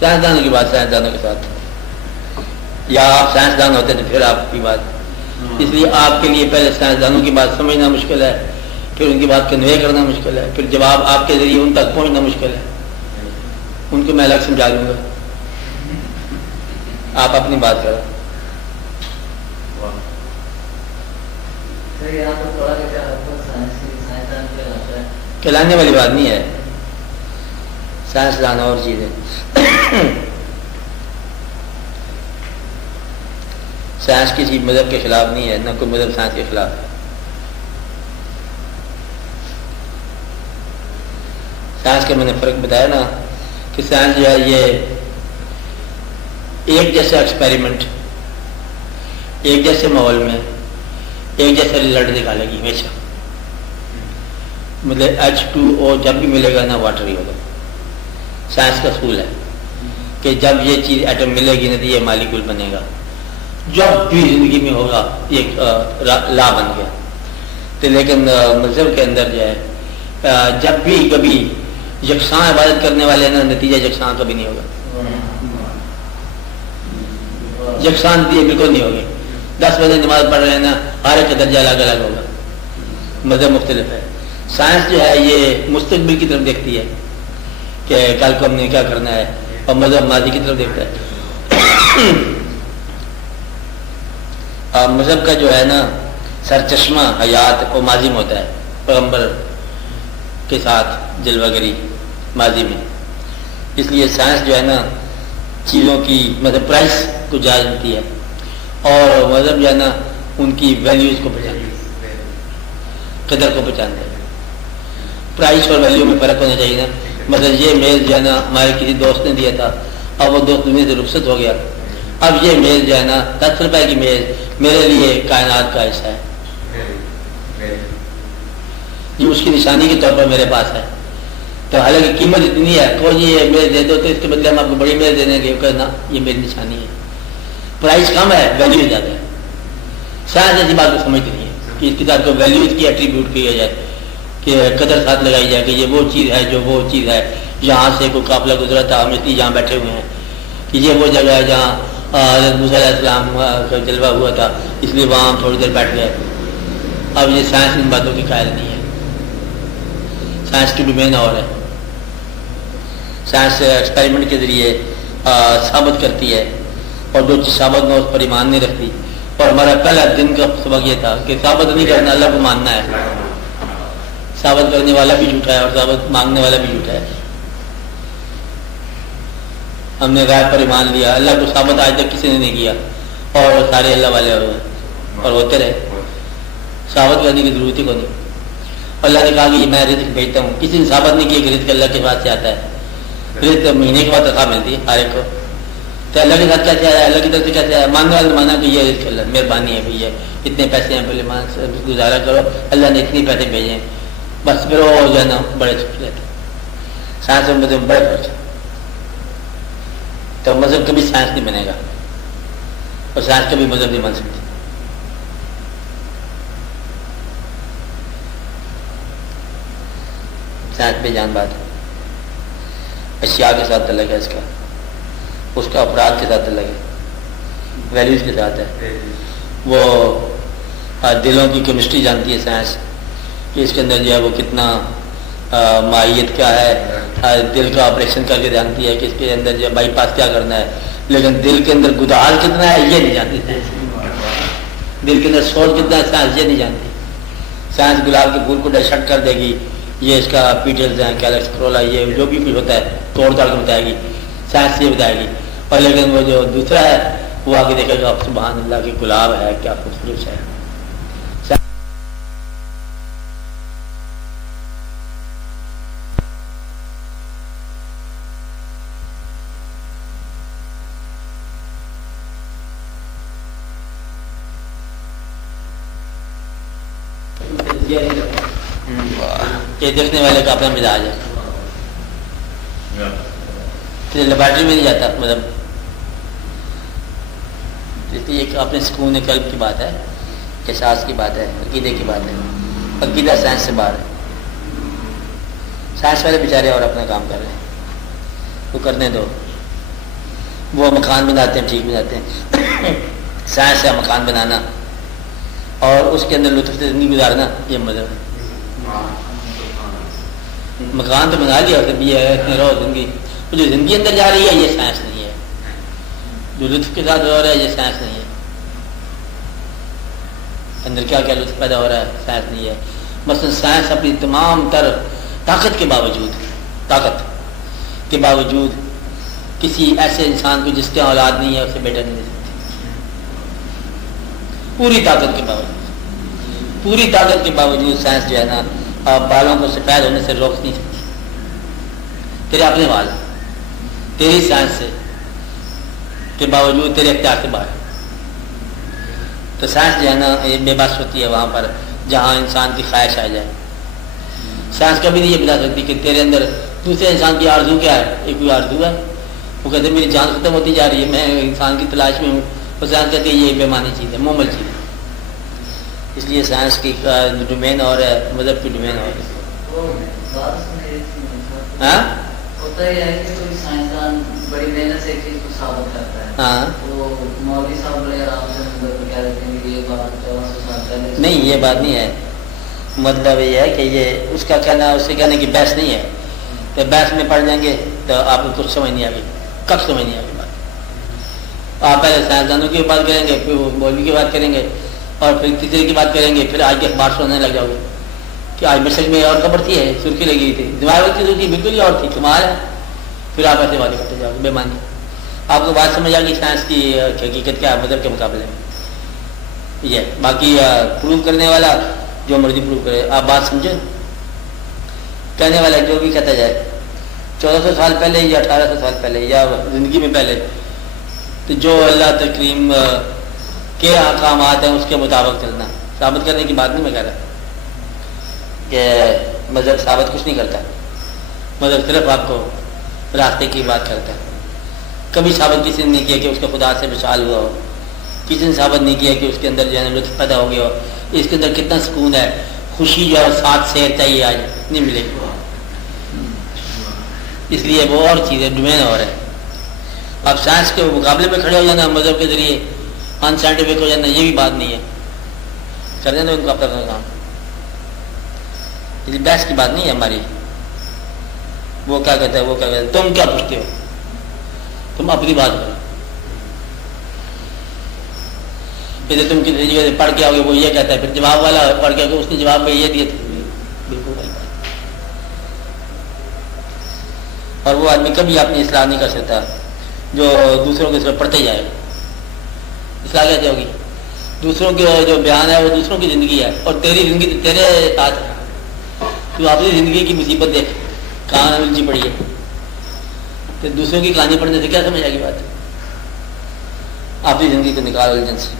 سائنسدانوں کی بات سائنسدانوں کے ساتھ، یا آپ سائنسدان ہوتے تو پھر آپ کی بات، اس لیے آپ کے لیے پہلے سائنسدانوں کی بات سمجھنا مشکل ہے، پھر ان کی بات کنوے کرنا مشکل ہے، پھر جواب آپ کے ذریعے ان تک پہنچنا مشکل ہے. ان کو میں الگ سمجھا دوں گا، آپ اپنی بات کرو. کہلانے والی بات نہیں ہے، سائنسدان اور چیز ہے. سائنس کسی مذہب کے خلاف نہیں ہے، نہ کوئی مذہب سائنس کے خلاف ہے. سائنس کا میں نے فرق بتایا نا کہ سائنس جو ہے یہ ایک جیسا ایکسپیریمنٹ، ایک جیسے ماحول میں ایک جیسا رزلٹ نکالے گی ہمیشہ. مطلب H2O جب بھی ملے گا نا واٹر ہی ہوگا. سائنس کا اصول ہے کہ جب یہ چیز ایٹم ملے گی نا تو یہ مالیکول بنے گا. جب بھی زندگی میں ہوگا ایک لا بن گیا. تو لیکن مذہب کے اندر جو ہے جب بھی کبھی یکساں عبادت کرنے والے نا نتیجہ یکساں کبھی نہیں ہوگا. یکساں نتیجہ بالکل نہیں ہوگی. 10 بجے نماز پڑھ رہے ہیں نا، ہر ایک کا درجہ الگ الگ ہوگا. مذہب مختلف ہے. سائنس جو ہے یہ مستقبل کی طرف دیکھتی ہے کہ کل کو ہم نے کیا کرنا ہے، اور مذہب ماضی کی طرف دیکھتا ہے. مذہب کا جو ہے نا سرچشمہ حیات وہ ماضی میں ہوتا ہے، پیغمبر کے ساتھ جلوہ گری ماضی میں. اس لیے سائنس جو ہے نا چیزوں کی مطلب پرائس کو جانتی ہے، اور مذہب جو ہے نا ان کی ویلیوز کو پہچانتی ہے، قدر کو پہچانتا ہے. پرائس اور ویلیو میں فرق ہونا چاہیے نا. مطلب یہ میز جو ہے نا ہمارے کسی دوست نے دیا تھا، اب وہ دوست دنیا سے رخصت ہو گیا، اب یہ میز جو ہے نا 10 روپے کی میز میرے لیے کائنات کا حصہ ہے. یہ اس کی نشانی کے طور پر میرے پاس ہے. تو حالانکہ قیمت اتنی ہے، کوئی یہ میز دے دو تو اس کے بدلے ہم آپ کو بڑی میز دینے کے کہنا یہ میری نشانی ہے. پرائس کم ہے، ویلیو زیادہ ہے. سائنس ایسی بات کو سمجھتی نہیں ہے کہ اس کتاب کو ویلیو اس کی ایٹریبیوٹ کیا جائے، کہ قدر ساتھ لگائی جائے کہ یہ وہ چیز ہے جو وہ چیز ہے. یہاں سے کوئی قافلہ گزرا تھا، ہم اس لیے یہاں بیٹھے ہوئے ہیں، کہ یہ وہ جگہ ہے جہاں حضرت موسیٰ علیہ السلام کا جلوہ ہوا تھا، اس لیے وہاں ہم تھوڑی دیر بیٹھ گئے. اب یہ سائنس ان باتوں کی قائل نہیں ہے. سائنس کی ڈومین اور ہے. سائنس ایکسپیریمنٹ کے ذریعے ثابت کرتی ہے، اور جو چیز ثابت نہ اس پر ایمان نہیں رکھتی. اور ہمارا پہلا دن کا سبق یہ تھا کہ ثابت نہیں کرنا، اللہ کو ماننا ہے. ثابت کرنے والا بھی جھوٹا ہے اور ثابت مانگنے والا بھی جھوٹا ہے. ہم نے غیب پر ایمان لیا، اللہ کو ثابت آج تک کسی نے نہیں کیا، اور سارے اللہ والے اور ہوتے رہے. ثابت کرنے کی ضرورت ہی کو نہیں. اللہ نے کہا کہ میں رزق بھیجتا ہوں، کسی نے ثابت نہیں کیا کہ رزق اللہ کے پاس سے آتا ہے. رزق مہینے کے بعد تنخواہ ملتی ہے ہر ایک کو. تو اللہ کے ساتھ کیسے آیا، اللہ کی طرف سے کیسے آیا؟ ماننے والے نے مانا کہ یہ رزق اللہ مہربانی ہے، بھائی اتنے پیسے ہیں پہلے گزارا کرو، اللہ نے اتنے پیسے بھیجے ہیں، بس پھر وہ جو ہے نا بڑے چھپ جاتے. سائنس اور مذہب بڑے فرق. تو مذہب کبھی سائنس نہیں بنے گا، اور سائنس کبھی مذہب نہیں بن سکتی. سائنس بے جان بات ہے. اشیاء کے ساتھ تعلق ہے اس کا افراد کے ساتھ تعلق ہے، ویلیوز کے ساتھ ہے. وہ دلوں کی کیمسٹری جانتی ہے سائنس، کہ اس کے اندر جو ہے وہ کتنا ماہیت کیا ہے. دل کا آپریشن کر کے جانتی ہے کہ اس کے اندر جو بائی پاس کیا کرنا ہے. لیکن دل کے اندر گدال کتنا ہے یہ نہیں جانتی سائنس. دل کے اندر سوچ کتنا ہے سائنس یہ نہیں جانتی. سائنس گلاب کے پھول کو ڈائشٹ کر دے گی، یہ اس کا پیٹلز ہیں، کیلکس کرولا، یہ جو بھی کچھ ہوتا ہے توڑ تاڑ کے بتائے گی. سائنس یہ بتائے گی. اور لیکن وہ جو دوسرا ہے وہ آگے دیکھے گا سبحان اللہ کی گلاب ہے کیا خوبصورت ہے. یہ دیکھنے والے کا اپنا مزاج ہے. لیبارٹری میں نہیں جاتا مطلب، اس لیے ایک اپنے سکون قلب کی بات ہے، احساس کی بات ہے، عقیدے کی بات ہے. عقیدہ سائنس سے باہر ہے. سائنس والے بیچارے اور اپنا کام کر رہے ہیں، وہ کرنے دو، وہ مکان بناتے ہیں، ٹھیک بناتے ہیں سائنس کا مکان بنانا اور اس کے اندر لطف سے زندگی گزارنا، یہ مذہب ہے۔ مکان تو بنا لیا بھی ہے، رہو زندگی، جو زندگی اندر جا رہی ہے یہ سائنس نہیں ہے، جو لطف کے ساتھ ہو رہا ہے یہ سائنس نہیں ہے، اندر کیا کیا لطف پیدا ہو رہا ہے سائنس نہیں ہے۔ مثلا سائنس اپنی تمام تر طاقت کے باوجود کسی ایسے انسان کو جس کے اولاد نہیں ہے اسے بیٹا نہیں دے سکتی، پوری طاقت کے باوجود سائنس جو ہے نا بالوں کو سفید ہونے سے روک نہیں سکتی، تیرے اپنے بال تیری سائنس سے کے باوجود تیرے اختیار سے باہر، تو سائنس جو ہے نا یہ بے بس ہوتی ہے وہاں پر جہاں انسان کی خواہش آ جائے۔ سائنس کبھی نہیں یہ بتا سکتی کہ تیرے اندر دوسرے انسان کی آرزو کیا ہے، ایک کوئی آرزو ہے، وہ کہتے ہیں میری جان ختم ہوتی جا رہی ہے، میں انسان کی تلاش میں ہوں، وہ سائنس کہتی ہے یہ بےمانی چیز ہے، مومل چیز ہے۔ اس لیے سائنس کی ڈومین اور ہے، مذہب کی ڈومین اور ہے۔ ہاں ہوتا یہ ہے کہ کوئی سائنسدان بڑی محنت سے ایک چیز کو ثابت کرتا ہے، ہاں وہ مولوی صاحب بڑے آرام سے مطلب کہہ دیتے ہیں کہ یہ بات 1400 سال پہلے نہیں، یہ بات نہیں ہے، مطلب یہ ہے کہ یہ اس کا کہنا، اس سے کہنے کی بحث نہیں ہے، تو بحث میں پڑھ جائیں گے تو آپ کو کچھ سمجھ نہیں آئے گی، کب سمجھ نہیں آئے گی بات۔ آپ پہلے سائنسدانوں کی بات کریں گے، پھر وہ مولوی کی بات کریں گے، اور پھر تیسرے کی بات کریں گے، پھر آج کے اخبار سننے لگ جاؤ گے کہ آج مشرق میں اور خبر تھی ہے، سرخی لگی ہوئی تھی، دماغ کی سرخی بالکل ہی اور تھی، کمال ہے، پھر آپ ایسے باتیں کرتے جاؤ گے بے معنی۔ آپ کو بات سمجھ آ گئی سائنس کی حقیقت کیا ہے مذہب کے مقابلے میں، یہ باقی پروو کرنے والا جو مرضی پروو کرے، آپ بات سمجھے، کہنے والا جو بھی کہتا جائے 1400 سال پہلے یا 1800 سال پہلے یا زندگی میں پہلے، تو جو اللہ تکریم کے احکامات ہیں اس کے مطابق چلنا، ثابت کرنے کی بات نہیں میں کہہ رہا کہ مذہب ثابت کچھ نہیں کرتا، مذہب صرف آپ کو راستے کی بات کرتا ہے۔ کبھی ثابت کسی نے نہیں کیا کہ اس کے خدا سے وصال ہوا ہو، کسی نے ثابت نہیں کیا کہ اس کے اندر جو ہے لطف پیدا ہو گیا ہو، اس کے اندر کتنا سکون ہے، خوشی جو ہے ساتھ سیر چاہیے آج نہیں ملے گی، اس لیے وہ اور چیزیں ڈومین اور ہے۔ اب سائنس کے مقابلے میں کھڑے ہو جانا مذہب کے ذریعے ان سائنٹیفک ہو جانا، یہ بھی بات نہیں ہے، کر دینا ان کو اپنا کام، یہ بحث کی بات نہیں ہے ہماری۔ وہ کیا کہتا ہے، وہ کیا کہتا ہے، تم کیا پوچھتے ہو، تم اپنی بات کرو، پھر تم کسی جگہ سے پڑھ کے آؤ گے وہ یہ کہتا ہے، پھر جواب والا پڑھ کے آؤ اس نے جواب میں یہ دیا تھا، بالکل وہی بات۔ اور وہ آدمی کبھی اپنی اصلاح نہیں کر سکتا جو دوسروں کے ساتھ پڑھتے جائے، اصلاح کیسے ہوگی؟ دوسروں کے جو بیان ہے وہ دوسروں کی زندگی ہے، اور تیری زندگی تو تیرے ساتھ ہے، تو اپنی زندگی کی مصیبت دیکھ کہاں الجھی پڑی ہے، تو دوسروں کی کہانی پڑھنے سے کیا سمجھ آئے گی بات؟ اپنی زندگی کو نکال الجھن سے۔